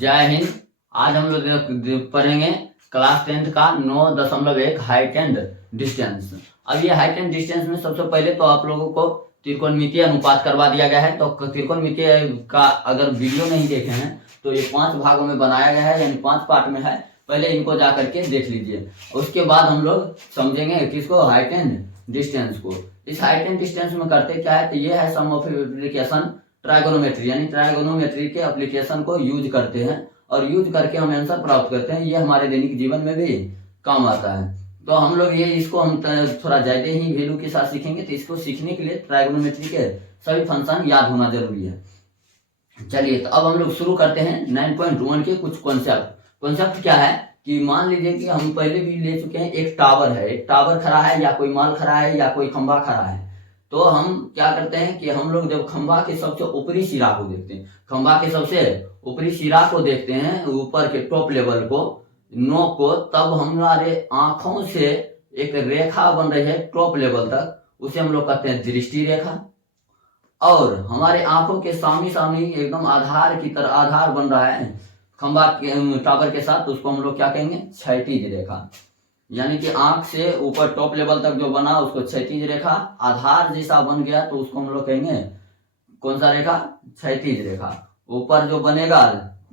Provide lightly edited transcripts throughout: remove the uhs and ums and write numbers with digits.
जय हिंद। आज हम लोग पढ़ेंगे क्लास 10th का 9.1 हाइट एंड डिस्टेंस। अब ये हाइट एंड डिस्टेंस में सबसे पहले तो आप लोगों को त्रिकोणमितीय अनुपात करवा दिया गया है। तो त्रिकोणमितीय का अगर वीडियो नहीं देखे हैं तो ये 5 भागों में बनाया गया है, यानी 5 पार्ट में है। पहले इनको जा करके देख लीजिए, उसके बाद हम लोग समझेंगे किसको, हाइट एंड डिस्टेंस को। इस हाइट एंड डिस्टेंस में करते क्या है, तो ये है सम ऑफ एप्लीकेशन ट्राइगोनोमेट्री, यानी ट्राइगोनोमेट्री के एप्लीकेशन को यूज करते हैं और यूज करके हम आंसर प्राप्त करते हैं। ये हमारे दैनिक जीवन में भी काम आता है। तो हम लोग ये इसको हम थोड़ा ज्यादा ही वैल्यू के साथ सीखेंगे। तो इसको सीखने के लिए ट्राइगोनोमेट्री के सभी फंक्शन याद होना जरूरी है। चलिए, तो अब हम लोग शुरू करते हैं 9.1 के कुछ कॉन्सेप्ट क्या है कि मान लीजिए कि हम पहले भी ले चुके हैं, एक टावर है, एक टावर खड़ा है या कोई माल खड़ा है या कोई खंभा खड़ा है। तो हम क्या करते हैं कि हम लोग जब खंभा के सबसे ऊपरी सिरा को देखते हैं, खंभा के सबसे ऊपरी सिरा को देखते हैं, ऊपर के टॉप लेवल को, नोक को, तब हमारे आंखों से एक रेखा बन रही है टॉप लेवल तक, उसे हम लोग कहते हैं दृष्टि रेखा। और हमारे आंखों के सामने सामने एकदम आधार की तरह आधार बन रहा है खंभा के टावर के साथ, उसको हम लोग क्या कहेंगे, क्षैतिज रेखा। यानी कि आंख से ऊपर टॉप लेवल तक जो बना उसको क्षैतिज रेखा, आधार जैसा बन गया तो उसको हम लोग कहेंगे कौन सा रेखा, क्षैतिज रेखा। ऊपर जो बनेगा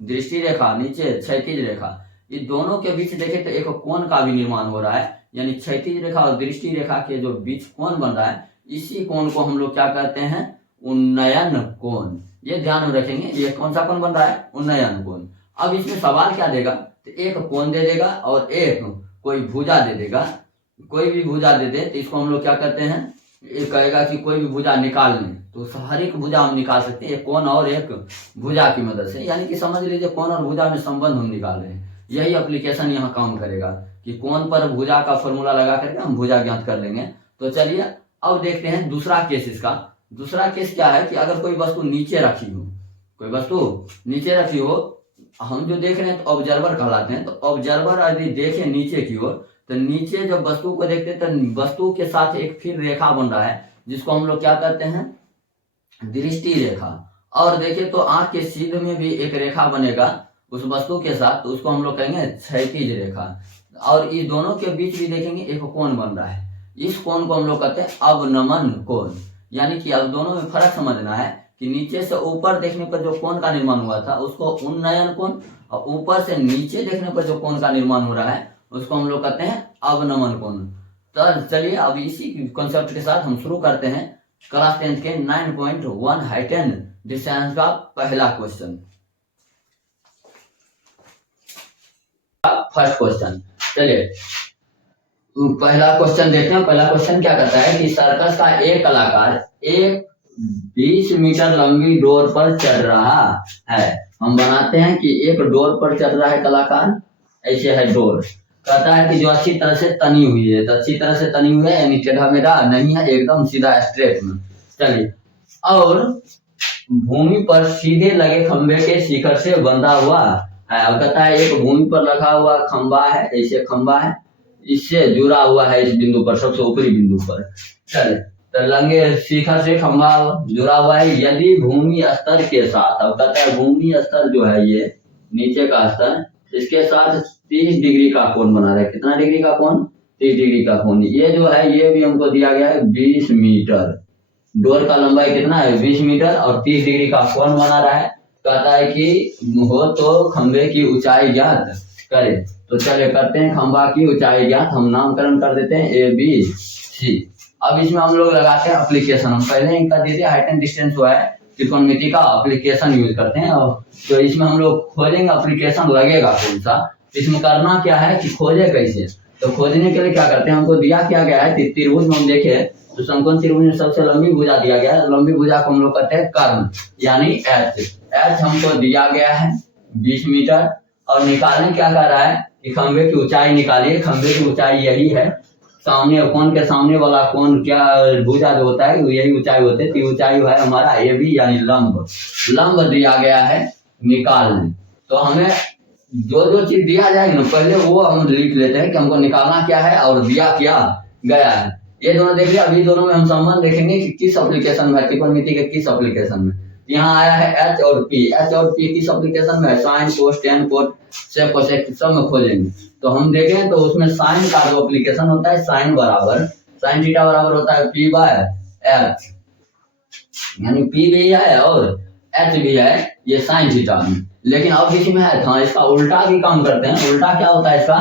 दृष्टि रेखा, नीचे क्षैतिज रेखा, ये दोनों के बीच देखे तो एक कोण का भी निर्माण हो रहा है। यानी क्षैतिज रेखा और दृष्टि रेखा के जो बीच कोण बन रहा है, इसी कोण को हम लोग क्या कहते हैं, उन्नयन कोण। ये ध्यान में रखेंगे, ये कौन सा कोण बन रहा है, उन्नयन कोण। अब इसमें सवाल क्या देगा, तो एक कोण दे देगा और एक कोई भुजा दे देगा। कोई भी भुजा दे दे तो इसको हम लोग क्या करते हैं, ये कहेगा कि कोई भी भुजा निकाल लें, तो हर एक भुजा हम निकाल सकते हैं एक कोण और एक भुजा की मदद से। यानी कि समझ लीजिए कोण और भुजा में संबंध हम निकाल रहे हैं। यही एप्लीकेशन यहाँ काम करेगा कि कोण पर भुजा का फॉर्मूला लगा करके हम भुजा ज्ञात कर लेंगे। तो चलिए अब देखते हैं दूसरा केस इसका। दूसरा केस क्या है कि अगर कोई वस्तु नीचे रखी हो, कोई वस्तु नीचे रखी हो, हम जो देख रहे हैं तो ऑब्जर्वर कहलाते हैं। तो ऑब्जर्वर यदि देखे नीचे की ओर, तो नीचे जब वस्तु को देखते हैं तो वस्तु के साथ एक फिर रेखा बन रहा है, जिसको हम लोग क्या कहते हैं, दृष्टि रेखा। और देखिए तो आंख के सीध में भी एक रेखा बनेगा उस वस्तु के साथ, तो उसको हम लोग कहेंगे क्षैतिज रेखा। और इस दोनों के बीच भी देखेंगे एक कोण बन रहा है, इस कोण को हम लोग कहते हैं अवनमन कोण। यानी कि अब दोनों में फर्क समझना है कि नीचे से ऊपर देखने पर जो कोण का निर्माण हुआ था उसको उन्नयन कोण, और ऊपर से नीचे देखने पर जो कोण का निर्माण हो रहा है उसको हम लोग कहते हैं अवनमन कोण। तो चलिए अब इसी कॉन्सेप्ट के साथ हम शुरू करते हैं क्लास 10 के 9.1 हाइट एंड डिस्टेंस का पहला क्वेश्चन। फर्स्ट क्वेश्चन, चलिए पहला क्वेश्चन देखते हैं। पहला क्वेश्चन क्या करता है कि सर्कस का एक कलाकार एक 20 मीटर लंबी डोर पर चढ़ रहा है। हम बनाते हैं कि एक डोर पर चढ़ रहा है कलाकार, ऐसे है डोर। कहता है कि जो अच्छी तरह से तनी हुई है, तो अच्छी तरह से तनी हुई है यानी टेढ़ा मेढ़ा नहीं है, एकदम सीधा स्ट्रेट में। चलिए, और भूमि पर सीधे लगे खंबे के शिखर से बंधा हुआ है। अब कहता है एक भूमि पर लगा हुआ खंबा है, ऐसे खंबा है, इससे जुड़ा हुआ है इस बिंदु पर, सबसे ऊपरी बिंदु पर। चलिए, तो लंगे शिखर से खंबा जुड़ा हुआ है यदि भूमि स्तर के साथ। अब कहता है भूमि स्तर जो है ये नीचे का स्तर, इसके साथ 30 डिग्री का कोण बना रहा है। कितना डिग्री का कोण, 30 डिग्री का कोण। ये जो है ये भी हमको दिया गया है 20 मीटर। डोर का लंबाई कितना है, 20 मीटर, और 30 डिग्री का कोण बना रहा है। कहता है कि हो तो खंबे की ऊंचाई ज्ञात करें। तो चलिए करते हैं खंबा की ऊंचाई ज्ञात। हम नामकरण कर देते हैं ABC। अब इसमें हम लोग लगाते हैं एप्लीकेशन। हम पहले इनका दे दिया हाइट एंड डिस्टेंस हुआ है, त्रिकोणमिति का एप्लीकेशन यूज करते हैं। तो इसमें हम लोग खोजेंगे एप्लीकेशन लगेगा कौन सा। इसमें करना क्या है कि खोजे कैसे, तो खोजने के लिए क्या करते हैं, हमको दिया क्या गया है त्रिभुज में। हम देखे तो समकोण त्रिभुज में सबसे लंबी भुजा दिया गया है, लंबी भुजा को हम लोग कहते हैं कर्ण, यानी H हमको दिया गया है 20 मीटर। और निकालने क्या कर रहा है कि खंबे की ऊंचाई निकालिए। खंबे की ऊंचाई यही है, सामने कोण के सामने वाला कोण क्या भुजा जो होता है यही ऊंचाई होती है। तो ऊंचाई है हमारा AB यानी लंब दिया गया है निकालने। तो हमें जो जो चीज दिया जाएगी ना पहले वो हम लिख लेते हैं कि हमको निकालना क्या है और दिया क्या गया है। ये दोनों देखिए, अभी दोनों में हम संबंध देखेंगे कि किस एप्लीकेशन में, त्रिकोणमिति के किस एप्लीकेशन में। यहाँ आया है एच और पी। एच और पी किस एप्लीकेशन में है? साइन, कोस, टेन, कोट, सेक, कोसेक सब में खोलेंगे। तो हम देखें तो उसमें साइन का जो एप्लीकेशन होता है, साइन बराबर साइन थीटा बराबर होता है पी बाय एच, यानी पी भी है और एच भी है ये साइन थीटा में। लेकिन अब इसमें है हाँ इसका उल्टा भी काम करते हैं। उल्टा क्या होता है इसका?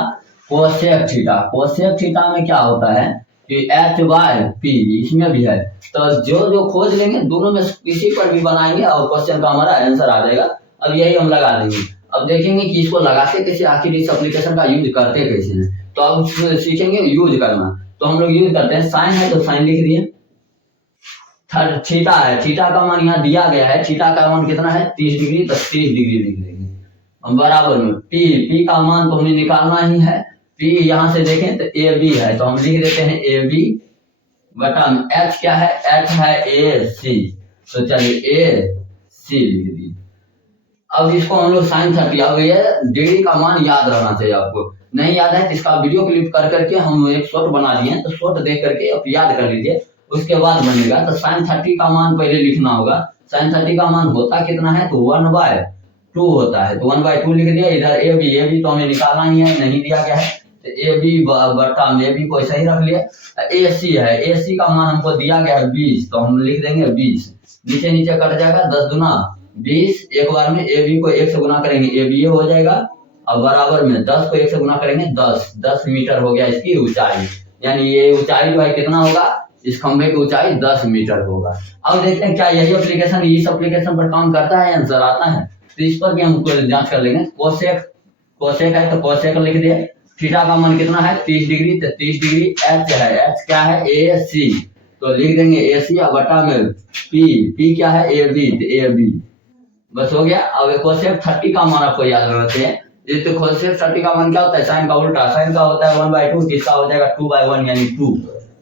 Cosec theta. कोसेक थीटा में क्या होता है कि एच बाय पी इसमें भी है। तो जो जो खोज लेंगे दोनों में किसी पर भी बनाएंगे और क्वेश्चन का हमारा आंसर आ जाएगा। अब यही हम लगा देंगे। अब देखेंगे कि इसको लगाते कैसे, आखिर इस एप्लीकेशन का यूज करते कैसे हैं। तो अब सीखेंगे यूज करना। तो हम लोग यूज करते हैं, साइन है तो साइन लिख दिए, थीटा है, थीटा का मान यहाँ दिया गया है, थीटा का मान कितना है 30 डिग्री, तो 30 डिग्री लिख देंगे। हम बराबर में पी, पी का मान तो हमें निकालना ही है। पी यहाँ से देखें तो ए बी है, तो हम लिख देते हैं ए बी बटा में एच क्या है? एच है ए सी, तो चलिए ए सी लिख दी। अब इसको हम लोग साइन 30, अब ये डिग्री का मान याद रहना चाहिए आपको। नहीं याद है तो इसका वीडियो क्लिप कर करके हम एक शॉर्ट बना दिए, तो शॉर्ट देख करके आप याद कर लीजिए, उसके बाद बनेगा। तो साइन 30 का मान पहले लिखना होगा। साइन 30 का मान होता कितना है? तो 1/2 होता है, तो 1/2 लिख दिया। इधर ए बी तो हमें निकालना ही है, नहीं दिया गया है, तो ए बी बटा में ए बी को ऐसा ही रख लिया। ए सी है, ए सी का मान हमको दिया गया है 20, तो हम लिख देंगे 20। नीचे नीचे कट जाएगा, 10 दूना 20, एक बार में ए बी को 1 से गुना करेंगे ए बी हो जाएगा, अब बराबर में 10 को 1 से गुना करेंगे 10 मीटर हो गया इसकी ऊंचाई। यानी ये ऊंचाई जो है कितना होगा? इस खंभे की ऊंचाई 10 मीटर होगा। अब देखते हैं क्या यही एप्लीकेशन इस एप्लीकेशन पर काम करता है, आंसर आता है। तो इस पर भी हम जांच कर लेंगे। कोसेक, कोसेक है तो कोसेक लिख दिए। थीटा का मान कितना है 30 डिग्री, तो 30 डिग्री। एच है, एच क्या है? ए सी, तो लिख देंगे ए सी बटा में पी, पी क्या है? ए बी, तो ए बी बस हो गया। अब कोसेक 30 का मान आपको याद रखना चाहिए। ये तो कोसेक 30 का मान क्या होता है? साइन का उल्टा, साइन का होता है 1/2, इसका हो जाएगा 2/1 यानी 2।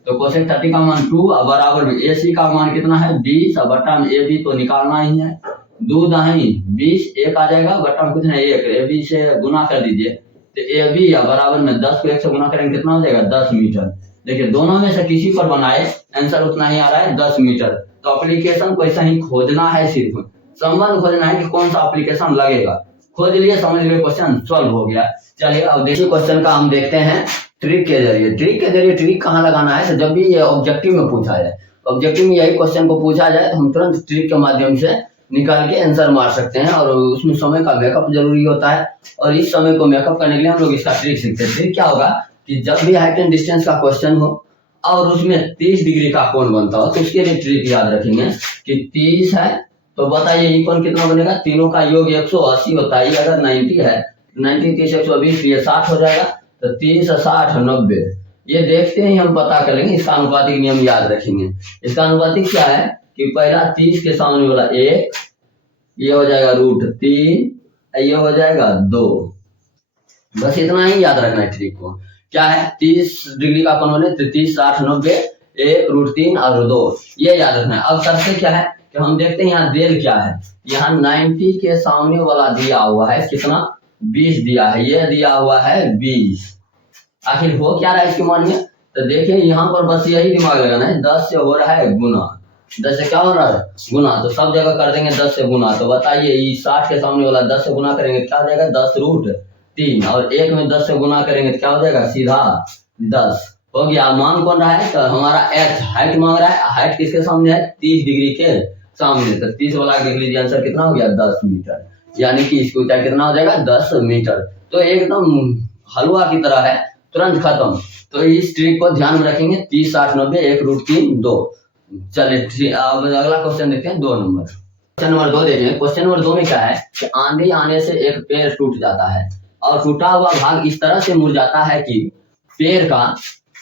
तो कोसेक 30 का मान 2 और बराबर में ए सी का मान कितना है 20 और बटा में ए बी तो निकालना ही है। 2 दाहिनी 20, 1 आ जाएगा, बटा में कितना 1, ए बी से गुना कर दीजिए, तो ए बी बराबर में 10 को 1 से गुना करेंगे कितना हो जाएगा 10 मीटर। देखिए दोनों में से किसी पर बनाए आंसर उतना ही आ रहा है 10 मीटर। तो एप्लीकेशन को ऐसा ही खोजना है, सिर्फ संबंध खोजना है कि कौन सा एप्लीकेशन लगेगा। खोज लिए, समझ लिए, क्वेश्चन सॉल्व हो गया। चलिए अब देखिए क्वेश्चन का हम देखते हैं ट्रिक के जरिए। ट्रिक के जरिए ट्रिक कहाँ लगाना है? तो जब भी ये ऑब्जेक्टिव में पूछा जाए, ऑब्जेक्टिव में यही क्वेश्चन को पूछा जाए तो हम तुरंत ट्रिक के माध्यम से निकाल के आंसर मार सकते हैं। और उसमें समय का मेकअप जरूरी होता है, और इस समय को मेकअप करने के लिए हम लोग इसका ट्रिक सीखते हैं। ट्रिक क्या होगा कि जब भी हाइट एंड डिस्टेंस का क्वेश्चन हो और उसमें 30 डिग्री का कोण बनता हो, तो उसके लिए ट्रिक याद रखेंगे कि 30 है तो बताइए ये कोण कितना बनेगा? तीनों का योग 180 होता है। अगर 90 है, 90 30 120 ये 60 हो जाएगा, तो 30 60 90। ये देखते ही हम पता कर लेंगे। इसका अनुपातिक नियम याद रखेंगे। इसका अनुपातिक क्या है कि पहला 30 के सामने वाला 1, ये हो जाएगा √3, ये हो जाएगा 2। बस इतना ही याद रखना है ट्रिक को। क्या है? 30 डिग्री का कोण बने तो 30 60 90, 1 √3 और 2, ये याद रखना है। अब सबसे क्या है कि हम देखते हैं यहाँ देल क्या है। यहाँ 90 के सामने वाला दिया हुआ है कितना? 20 दिया है, ये दिया हुआ है 20। आखिर हो क्या रहा है इसके मान में? तो देखिए यहाँ पर बस यही दिमाग लगाना है, 10 से हो रहा है गुना। 10 से क्या हो रहा है? गुना। तो सब जगह कर देंगे 10 से गुना। तो बताइए ये 60 के सामने वाला 10 से गुना करेंगे क्या हो जाएगा? 10 √3, और 1 में 10 से गुना करेंगे तो क्या हो जाएगा? सीधा 10 हो गया। मान कौन रहा है? तो हमारा एच हाइट मांग रहा है। हाइट किसके सामने है? 30 डिग्री के सामने। तो 30 वाला देख लीजिए आंसर कितना हो गया? 10 मीटर। यानी कि इसकी ऊंचाई कितना हो जाएगा? 10 मीटर। तो एकदम हलवा की तरह है, तुरंत खत्म। तो इस ट्रिक को ध्यान में रखेंगे। 30 60 90, 1 √3 2। चलिए अब अगला क्वेश्चन देखते हैं 2 नंबर। क्वेश्चन नंबर 2 देखें। क्वेश्चन नंबर 2 में क्या है कि आंधी आने से एक पेड़ टूट जाता है और टूटा हुआ भाग इस तरह से मुड़ जाता है कि पेड़ का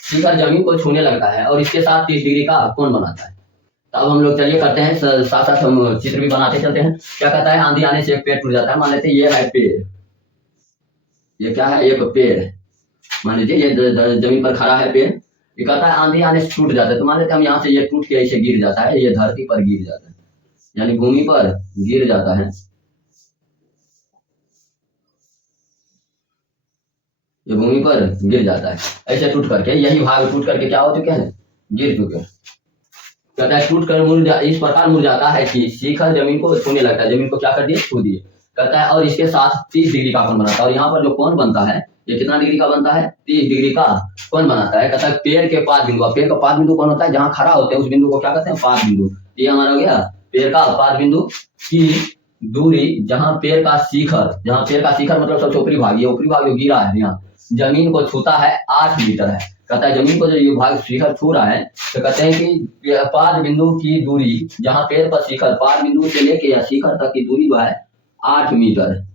शिखर जमीन को छूने लगता है और इसके साथ 30 डिग्री का कोण बनाता है। तो अब हम लोग चलिए करते हैं, साथ साथ हम चित्र भी बनाते चलते हैं। क्या कहता है? आंधी आने से एक पेड़ टूट जाता है। मान लेते हैं ये है पेड़, ये क्या है? एक पेड़। मान लीजिए ये जमीन पर खड़ा है पेड़। ये कहता है आंधी आने से टूट जाता है। तो मान लेते हैं हम यहाँ से ये टूट के ऐसे गिर जाता है, ये धरती पर गिर जाता है, यानी भूमि पर गिर जाता है। ये भूमि पर गिर जाता है ऐसे टूट करके। यही भाग टूट करके क्या हो चुके हैं? गिर चुके हैं। कहता है टूट कर इस प्रकार मुरझाता है कि शिखर जमीन को छूने लगता है, जमीन को क्या कर दिए, छू दिए। कहता है और इसके साथ 30 डिग्री का कोण बनाता है। और यहाँ पर जो कोण बनता है ये कितना डिग्री का बनता है, 30 डिग्री का कोण बनाता है। कहता है पेड़ के पाद बिंदु, पेड़ का पाद बिंदु कौन होता है, जहां खड़ा होते हैं उस बिंदु को क्या कहते हैं, पाद बिंदु। ये हमारा हो गया पेड़ का पाद बिंदु की दूरी, जहां पेड़ का शिखर मतलब सबसे ऊपरी भाग, ये ऊपरी भाग जो गिरा है यहाँ जमीन को छूता है 8 मीटर है। कहता है जमीन को जो ये भाग शिखर छू रहा है, तो कहते हैं कि पाद बिंदु की दूरी, जहां पेड़ का शिखर पाद बिंदु से लेके या शिखर तक की दूरी जो है 8 मीटर है।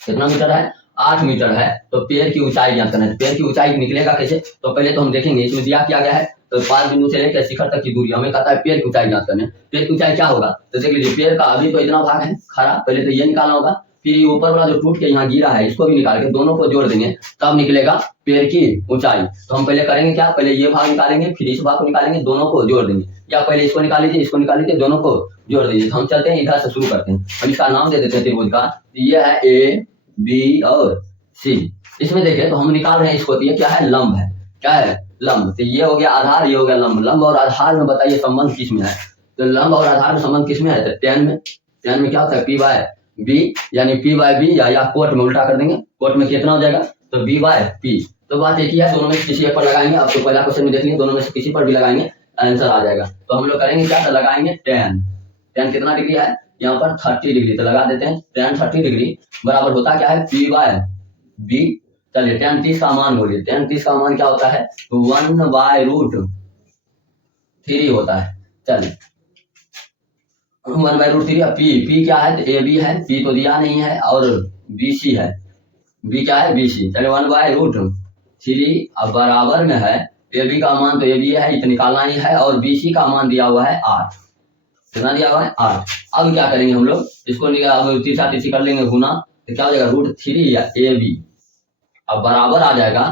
कितना मीटर है, 8 मीटर है। तो पेड़ की ऊंचाई ज्ञात करना है। पेड़ की ऊंचाई निकलेगा कैसे, तो पहले तो हम देखेंगे इसमें दिया क्या गया है, तो पाद बिंदु से लेकर शिखर तक की दूरी हमें कहता है पेड़ की ऊंचाई ज्ञात करने। पेड़ की ऊंचाई क्या होगा, तो देख लीजिए पेड़ का अभी तो इतना भाग है खड़ा, पहले तो ये निकालना होगा, फिर ये ऊपर वाला जो टूट के यहाँ गिरा है इसको भी निकाल के दोनों को जोड़ देंगे, तब निकलेगा पेड़ की ऊंचाई। तो हम पहले करेंगे क्या, पहले ये भाग निकालेंगे, फिर इस भाग को निकालेंगे, दोनों को जोड़ देंगे, या पहले इसको निकाल लीजिए, इसको निकाल लीजिए, दोनों को जोड़ दीजिए। हम चलते हैं इधर से शुरू करते हैं और इसका नाम दे देते हैं त्रिभुज का। ये है ए बी और सी। इसमें देखें तो हम निकाल रहे हैं इसको, ये क्या है, लंब है। क्या है, लंब। तो ये हो गया आधार, ये हो गया लंब। लंब और आधार में बताइए संबंध किस में है, तो लंब और आधार में संबंध किस में है, तो tan में। tan में क्या होता है, पी बाय बी, यानी पी बाय बी, या कोट में उल्टा कर देंगे, कोट में कितना हो जाएगा, तो बी बाय पी। तो बात एक ही है, दोनों में से किसी एक पर लगाएंगे। अब तो पहला क्वेश्चन में देख लीजिए, दोनों में से किसी पर भी लगाएंगे आंसर आ जाएगा। तो हम लोग करेंगे क्या, तो लगाएंगे tan। tan कितना डिग्री है, यहाँ पर 30 डिग्री, तो लगा देते हैं tan 30 डिग्री बराबर होता क्या है, पी बाय बी। चलिए tan 30 का मान बोलिए, tan 30 का मान क्या होता है, तो 1/√3 होता है। चलिए 1/√3, पी क्या है, तो ए बी है, पी तो दिया नहीं है, और बी सी है, बी क्या है, बी सी। चलिए 1/√3 अब बराबर में है ए बी का मान, तो ए बी है, इतना निकालना ही है, और बी सी का मान दिया हुआ है 8। कितना दिया हुआ है, 8। अब क्या करेंगे हम लोग, इसको तीसरा तीसरी कर लेंगे गुना, तो क्या हो जाएगा, √3 या ए बी, अब बराबर आ जाएगा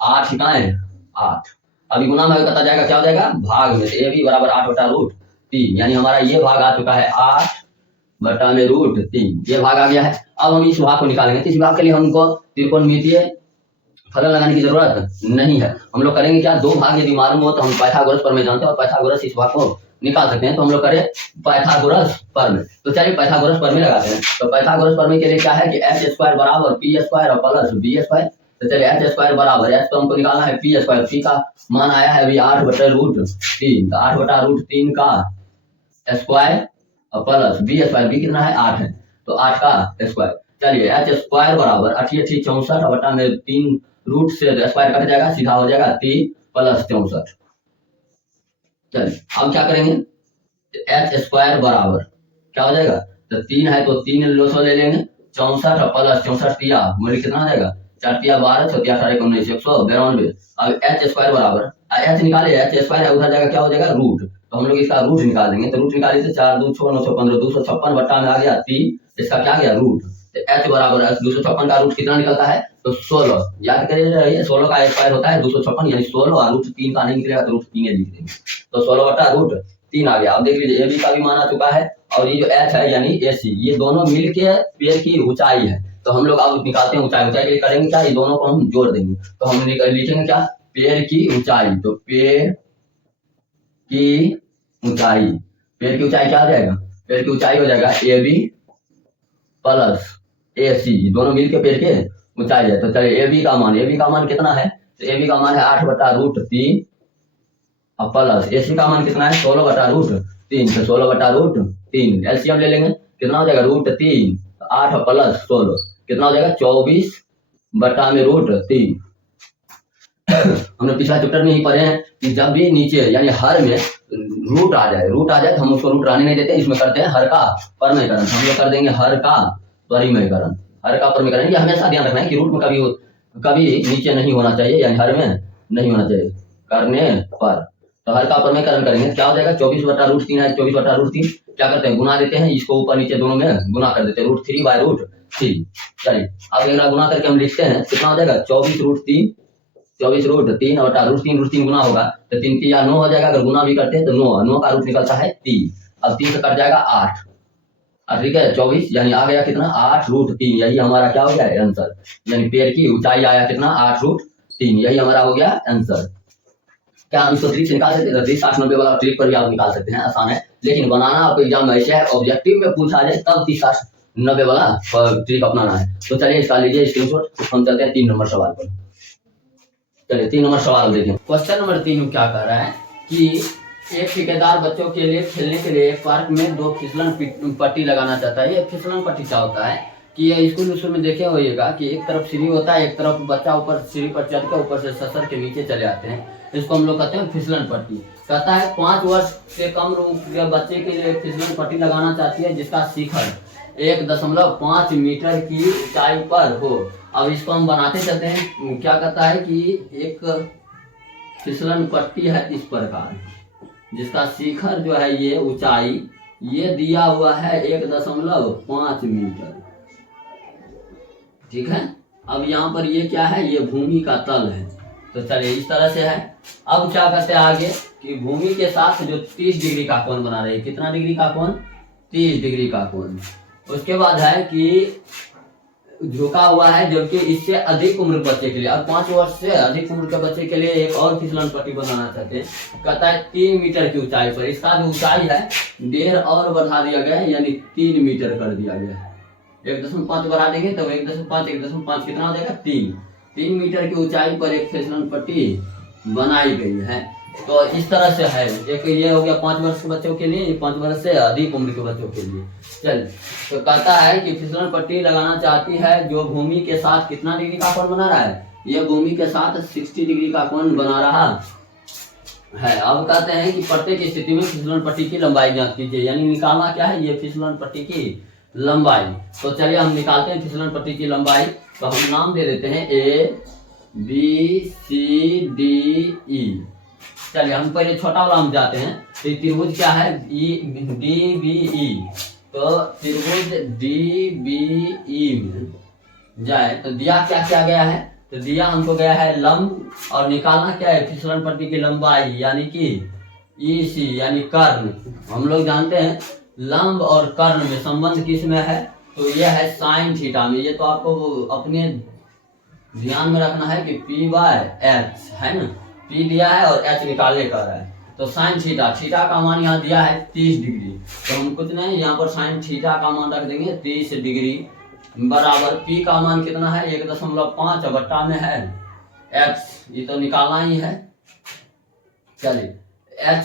8 का है 8। अभी गुना में करता जाएगा, क्या हो जाएगा, भाग में, ए बी बराबर 8/√3, यानी हमारा ये भाग आ चुका है 8/√3, ये भाग आ गया है। अब हम इस भाग को निकालेंगे, तो इस भाग के लिए हमको त्रिकोणमितीय फलन लगाने की जरूरत नहीं है। हम लोग करेंगे क्या, दो भाग यदि मालूम हो तो हम पाइथागोरस प्रमेय जानते हैं, और पाइथागोरस इस भाग को निकाल सकते हैं। तो हम लोग करें पाइथागोरस प्रमेय। तो चलिए पाइथागोरस प्रमेय लगाते हैं। तो पाइथागोरस प्रमेय के लिए क्या है कि h² बराबर p² और प्लस b²। तो चलिए h² बराबर, h तो हमको निकालना है p², p का मान आया है अभी 8/√3, तो 8/√3 का स्क्वायर और प्लस b², b कितना है 8 है, तो 8 का स्क्वायर। चलिए h² बराबर 8 64 बटा में 3 रूट से स्क्वायर कट जाएगा, सीधा हो जाएगा 3 + 64। चलिए अब क्या करेंगे, h² बराबर क्या हो जाएगा, तो 3 है तो 3 लोसो ले लेंगे, 64 + 64 तिया मूल्य कितना आ जाएगा, 4 तिया 12, 6 तिया 18 19 192। अब h² बराबर h निकाले, h² है उधर जाएगा, क्या हो जाएगा रूट, तो हम लोग इसका रूट निकाल देंगे। तो रूट निकाले तो 4 2 6 9 15 256 बट्टा में आ गया 3, इसका क्या गया रूट। तो h बराबर 256 का रूट कितना निकलता है, तो 16। याद करिए 16 का स्क्वायर होता है 256, यानी 16, और √3 का नहीं निकलेगा तो √3 लिख देंगे, तो 16/√3 आ गया। अब देख लीजिए ए बी का भी मान आ चुका है, और ये जो h है यानी ए सी, ये दोनों मिलके पेड़ की ऊंचाई है। तो हम लोग अब निकालते हैं ऊंचाई। ऊंचाई के लिए करेंगे क्या, ये दोनों को हम जोड़ देंगे, तो हम लिखेंगे क्या, पेड़ की ऊंचाई। तो पेड़ की ऊंचाई, पेड़ की ऊंचाई क्या हो जाएगा, पेड़ की ऊंचाई हो जाएगा ए बी प्लस ए सी, दोनों मिलके पेड़ के ऊंचाई है। तो चलिए ए बी का मान कितना है, तो ए बी का मान है 8/√3 और प्लस ए सी का मान कितना है 16/√3, तो 16/√3 एलसीएम ले लेंगे, कितना हो जाएगा √3, 8 + 16 कितना हो जाएगा 24/√3। हमने पिछला चैप्टर में ही पढ़े हैं कि जब भी नीचे यानी हर में रूट आ जाए तो हम उसको रूट आने नहीं देते, इसमें करते हैं हर का परिमयकरण। हम लोग कर देंगे हर का परिमयकरण, हर का परिमयकरण। ये हमेशा ध्यान रखना है कि रूट में कभी नीचे नहीं होना चाहिए, यानी हर में नहीं होना चाहिए करने पर। तो हर का परिमयकरण करेंगे, क्या हो जाएगा 24/√3 है, 24/√3 क्या करते हैं गुना देते हैं, इसको ऊपर नीचे दोनों में गुना कर देते हैं, √3/√3। चलिए अब एक गुना करके हम लिखते हैं, कितना हो जाएगा 24√3 और √3 गुना होगा तो 3 3 या 9 हो जाएगा। अगर गुना भी करते हैं तो 9 का रूट निकलता है 3, अब 3 से कट जाएगा 8, ठीक है 24, यानी आ गया कितना 8√3। यही हमारा क्या हो गया आंसर, यानी पेड़ की ऊंचाई आया कितना 8√3, यही हमारा हो गया आंसर। क्या हम इसको ट्रिक से निकाल सकते हैं? 30 60 90 वाला ट्रिक पर भी आप निकाल सकते हैं, आसान है। लेकिन बनाना आपको एग्जाम में ऐसे है, ऑब्जेक्टिव में पूछा जाए तब 30 60 90 वाला ट्रिक अपनाना है। तो चलिए इसका लीजिए स्क्रीनशॉट, हम चलते हैं 3 नंबर सवाल पर। चलिए 3 नंबर सवाल देखिए। क्वेश्चन नंबर 3 क्या कर रहा है कि एक ठेकेदार बच्चों के लिए खेलने के लिए एक पार्क में 2 फिसलन पट्टी लगाना चाहता है। ये फिसलन पट्टी क्या होता है कि ये स्कूल में देखे होइएगा कि एक तरफ सीढ़ी होता है, एक तरफ बच्चा ऊपर सीढ़ी पर चढ़ के ऊपर से ससर के नीचे चले आते हैं। इसको हम लोग कहते हैं फिसलन पट्टी। कहता है 5 वर्ष से कम उम्र के बच्चे के लिए फिसलन पट्टी लगाना चाहती है जिसका शिखर 1.5 मीटर की ऊंचाई पर हो। अब इसको हम बनाते चलते हैं। क्या कहता है कि एक फिसलन पट्टी है इस प्रकार, जिसका शिखर जो है ये ऊंचाई ये दिया हुआ है 1.5 मीटर, ठीक है। अब यहाँ पर ये क्या है, ये भूमि का तल है। तो चलिए इस तरह से है। अब क्या कहते हैं आगे कि भूमि के साथ जो 30 डिग्री का कोण बना रहे हैं। कितना डिग्री का कोण? 30 डिग्री का कोण। उसके बाद है कि झुका हुआ है जबकि इससे अधिक उम्र बच्चे के लिए, अब 5 वर्ष से अधिक उम्र के बच्चे के लिए एक और फिसलन पट्टी बनाना चाहते हैं। कहता है 3 मीटर की ऊंचाई पर। इसका जो ऊंचाई है 1.5 और बढ़ा दिया गया है, यानी 3 मीटर कर दिया गया है। 1.5 बढ़ा देंगे तो 1.5 कितना हो जाएगा? 3 मीटर की ऊंचाई पर एक फिसलन पट्टी बनाई गई है। तो इस तरह से है। एक ये हो गया 5 वर्ष के बच्चों के लिए, 5 वर्ष से अधिक उम्र के बच्चों के लिए। चल, तो कहता है कि फिसलन पट्टी लगाना चाहती है जो भूमि के साथ कितना डिग्री का कोण बना रहा है? ये भूमि के साथ 60 डिग्री का कोण बना रहा है। अब कहते हैं कि प्रत्येक स्थिति में फिसलन पट्टी की लंबाई ज्ञात कीजिए, यानी निकालना क्या है? ये फिसलन पट्टी की लंबाई। तो चलिए हम निकालते हैं फिसलन पट्टी की लंबाई। तो हम नाम दे देते हैं ABCDE। चलिए हम पहले छोटा वाला हम जाते हैं। तो त्रिभुज क्या है? DBE। तो त्रिभुज DBE में जाए तो दिया क्या क्या गया है? तो दिया हमको गया है लंब, और निकालना क्या है? फिसलन पट्टी की लंबाई, यानी कि EC यानी कर्ण। हम लोग जानते हैं लंब और कर्ण में संबंध किस में है? तो यह है साइन थीटा में। ये तो आपको अपने ध्यान में रखना है कि P/H है ना, P दिया है और H निकालने का रहा है। तो साइन थीटा, थीटा का मान यहाँ दिया है 30 डिग्री। तो हम कुछ नहीं, यहाँ पर साइन थीटा का मान रख देंगे 30 डिग्री बराबर P का मान कितना है? 1.5 बट्टा में है H, ये तो निकालना ही है। चलिए H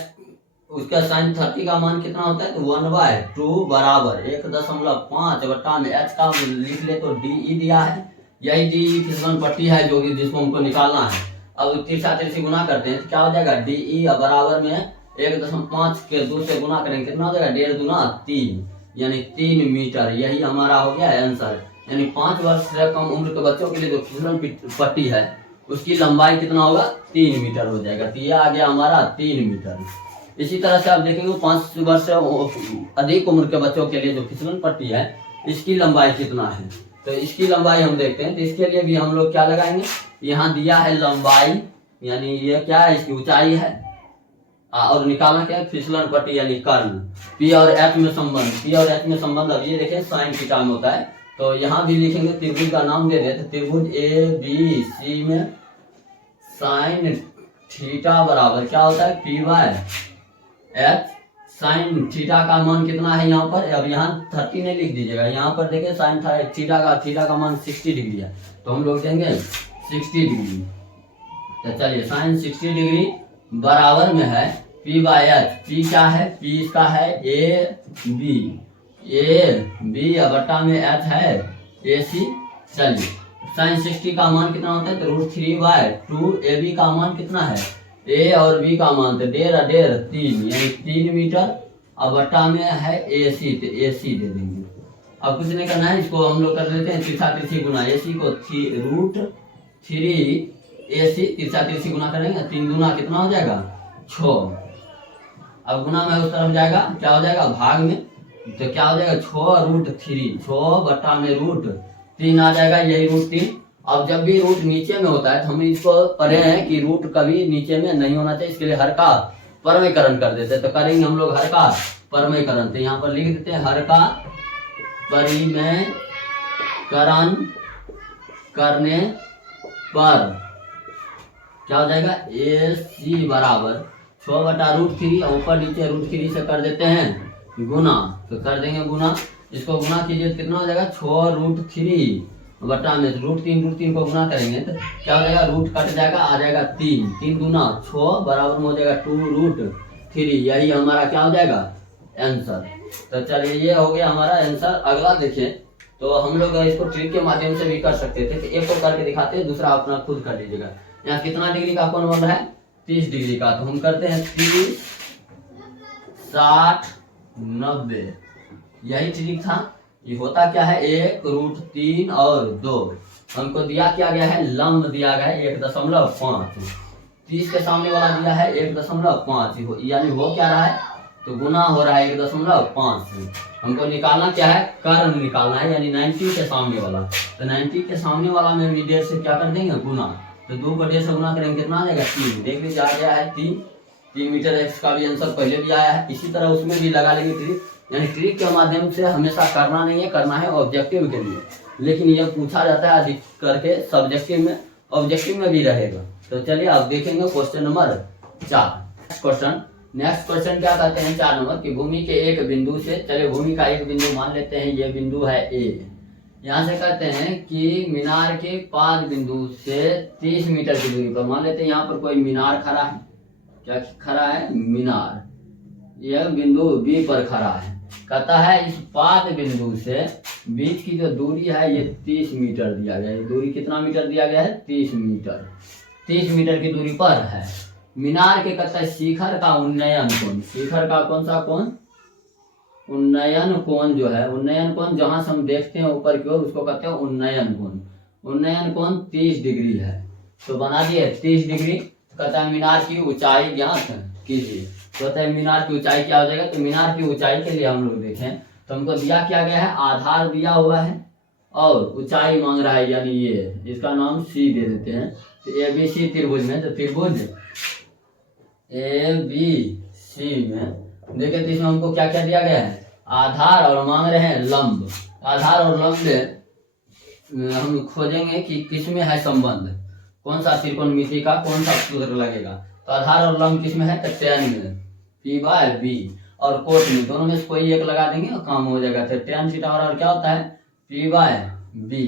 उसका साइन 30 का मान कितना होता है? तो 1/2 बराबर 1.5 बट्टा में H का लिख ले तो DE दिया है। यही DE फिसलन पट्टी है जो कि जिसको हमको निकालना है। अब 30 से गुना करते हैं तो क्या हो जाएगा? DE बराबर में 1.5 के 2 से गुना करेंगे, कितना हो जाएगा? 1.5 दूना 3, यानी 3 मीटर। यही हमारा हो गया आंसर। यानी 5 वर्ष से कम उम्र के बच्चों के लिए जो फिसलन पट्टी है उसकी लंबाई कितना होगा? 3 मीटर हो जाएगा। तो यह आ गया हमारा 3 मीटर। इसी तरह से आप देखेंगे 5 वर्ष से अधिक उम्र के बच्चों के लिए जो फिसलन पट्टी है इसकी लंबाई कितना है? तो इसकी लंबाई हम देखते हैं। तो इसके लिए भी हम लोग क्या लगाएंगे? यहाँ दिया है लंबाई, यानी ये क्या है? इसकी ऊंचाई है। और निकालना क्या है? फिसलन पट्टी यानी कर्ण। P और H में संबंध, P और H में संबंध अब ये देखें साइन थीटा में होता है। तो यहाँ भी लिखेंगे, त्रिभुज का नाम दे देते। त्रिभुज ABC में साइन थीटा बराबर क्या होता है? P/H। साइन थीटा का मान कितना है यहाँ पर? अब यहाँ 30 नहीं लिख दीजिएगा, यहाँ पर देखिए साइन थीटा का मान 60 डिग्री है। तो हम लोग देंगे 60 डिग्री। तो चलिए साइन 60 डिग्री बराबर में है P/H। P क्या है? P इसका है AB बट्टा में H है AC। चलिए साइन 60 का मान कितना होता है? तो √3/2। AB का मान कितना है? A और B का मान तो 1.5 3, यानी 3 मीटर। अब बट्टा में है AC, तो AC दे देंगे। अब कुछ नहीं करना है, इसको हम लोग कर देते हैं 30 गुना। AC को √3 AC 30 गुना करेंगे, 3 गुना कितना हो जाएगा? 6। अब गुना में उस तरफ जाएगा, क्या हो जाएगा? भाग में। तो क्या हो जाएगा? 6√3, 6 बट्टा में √3 आ जाएगा, यही √3। अब जब भी रूट नीचे में होता है तो हम इसको पढ़े हैं कि रूट कभी नीचे में नहीं होना चाहिए, इसके लिए हर का परमेयकरण कर देते हैं। तो करेंगे हम लोग हर का परमेयकरण। तो यहाँ पर लिख देते हैं हर का परिमेयकरण करने पर क्या हो जाएगा, ए सी बराबर 6/√3 और ऊपर नीचे √3 से कर देते हैं गुना, तो कर देंगे गुना, इसको गुना कीजिए तो कितना हो जाएगा 6√3 बटा में √3 को गुना करेंगे तो क्या हो जाएगा, रूट कट जाएगा, आ जाएगा 3 दूना 6 बराबर में हो जाएगा 2√3। यही हमारा क्या हो जाएगा आंसर। तो चलिए ये हो गया हमारा आंसर। अगला देखिए, तो हम लोग इसको ट्रिक के माध्यम से भी कर सकते थे, तो एक को करके दिखाते हैं, दूसरा अपना खुद कर लीजिएगा। यहाँ कितना डिग्री का कोण बन रहा है, 30 डिग्री का, तो हम करते हैं 30 60 90, यही ट्रिक था। ये होता क्या है, 1√3 और 2 हमको दिया क्या गया है, लंब दिया गया है 1.5, 30 के सामने वाला दिया है 1.5, यानी हो क्या रहा है, तो गुना हो रहा है 1.5 से। हमको निकालना क्या है, कर्ण निकालना है, यानी 90 के सामने वाला, तो 90 के सामने वाला में भी 1.5 से क्या कर देंगे गुना, तो 2/1.5 से गुना करेंगे कितना आ जाएगा 3, देख लीजिए आ गया है 3 मीटर। एक्स का भी आंसर पहले भी आया है, इसी तरह उसमें भी लगा लेंगे ट्रिक। यानी ट्रिक के माध्यम से हमेशा करना नहीं है, करना है ऑब्जेक्टिव के लिए, लेकिन ये पूछा जाता है अधिक करके सब्जेक्टिव में, ऑब्जेक्टिव में भी रहेगा। तो चलिए अब देखेंगे क्वेश्चन नंबर 4। नेक्स्ट क्वेश्चन क्या कहते हैं 4 नंबर की, भूमि के एक बिंदु से, चलिए भूमि का एक बिंदु मान लेते हैं, ये बिंदु है ए, यहाँ से कहते हैं कि मीनार के 5 बिंदु से 30 मीटर की दूरी पर, मान लेते हैं यहाँ पर कोई मीनार खड़ा है, क्या खड़ा है मीनार, यह बिंदु बी पर खड़ा है। कहता है इस 5 बिंदु से बीच की जो दूरी है ये 30 मीटर दिया गया है, दूरी कितना मीटर दिया गया है 30 मीटर, 30 मीटर की दूरी पर है। मीनार के कहता है शिखर का उन्नयन कोण, शिखर का कौन सा कोण, उन्नयन कोण जो है, उन्नयन कोण जहां से हम देखते हैं ऊपर की ओर उसको कहते हैं उन्नयन कोण, उन्नयन कोण 30 डिग्री है। तो बना दिए 30 डिग्री। कहता है मीनार की ऊंचाई ज्ञात कीजिए, तो कहता है मीनार की ऊंचाई क्या हो जाएगा, तो मीनार की ऊंचाई के लिए हम लोग देखें तो हमको दिया क्या गया है, आधार दिया हुआ है और ऊंचाई मांग रहा है, यानी ये इसका नाम सी दे देते हैं। तो ABC त्रिभुज में, तो त्रिभुज ABC में देखिए, तो इसमें हमको क्या क्या दिया गया है, आधार और मांग रहे हैं लंब। आधार और लंब हम खोजेंगे कि किसमें है संबंध, कौन सा त्रिकोणमिति का कौन सा सूत्र लगेगा। तो आधार और लंब किसमें है, तो tan में P/B, और कोट में दोनों में से कोई एक लगा देंगे और काम हो जाएगा। तो tan थीटा और क्या होता है P/B,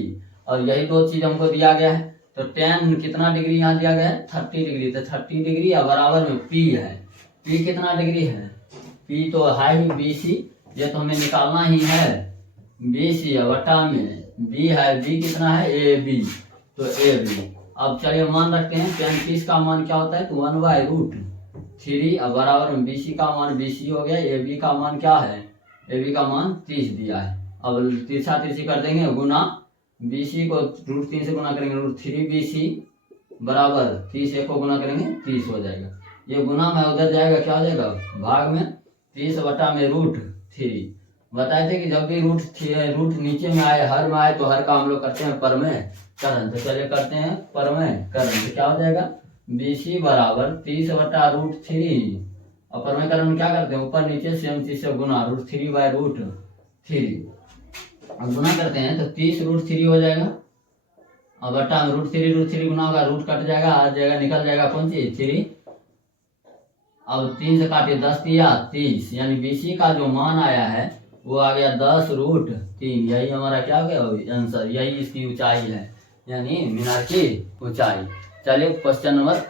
और यही दो चीज हमको दिया गया है। तो tan कितना डिग्री यहाँ दिया गया है 30 डिग्री, तो 30 डिग्री या बराबर में P है, P कितना डिग्री है, P तो है ही BC, ये तो हमें निकालना ही है BC बटा में B है, B कितना है AB, तो AB। अब चलिए मान रखते हैं tan 30 का मान क्या होता है, तो 1/√3 और बराबर में BC का मान BC हो गया, AB का मान क्या है, AB का मान 30 दिया है। अब तिरछा तिरछी कर देंगे गुना, BC को √3 से गुना करेंगे √3BC बराबर 30, एक को गुना करेंगे 30 हो जाएगा, ये गुना में उधर जाएगा क्या हो जाएगा भाग में 30 बटा में √3। बताए थे कि जब भी रूट नीचे में आए, हर में आए, तो हर का हम लोग करते हैं परमेय करण। तो चलिए करते हैं परमेय करण, तो क्या हो जाएगा BC बराबर 30 बटा √3, और परमेय करण में क्या करते हैं ऊपर नीचे सेम चीज से गुना √3/√3। अब गुना करते हैं तो 30√3 हो जाएगा, और बटा में √3 गुना होगा, रूट कट जाएगा, आ जाएगा निकल जाएगा कौन सी 3। अब 3 से काटे 10 दिया 30, यानी BC का जो मान आया है वो आ गया 10√3। यही हमारा क्या हो गया आंसर, यही इसकी ऊंचाई है, यानी मीनार की ऊंचाई। चलिए क्वेश्चन नंबर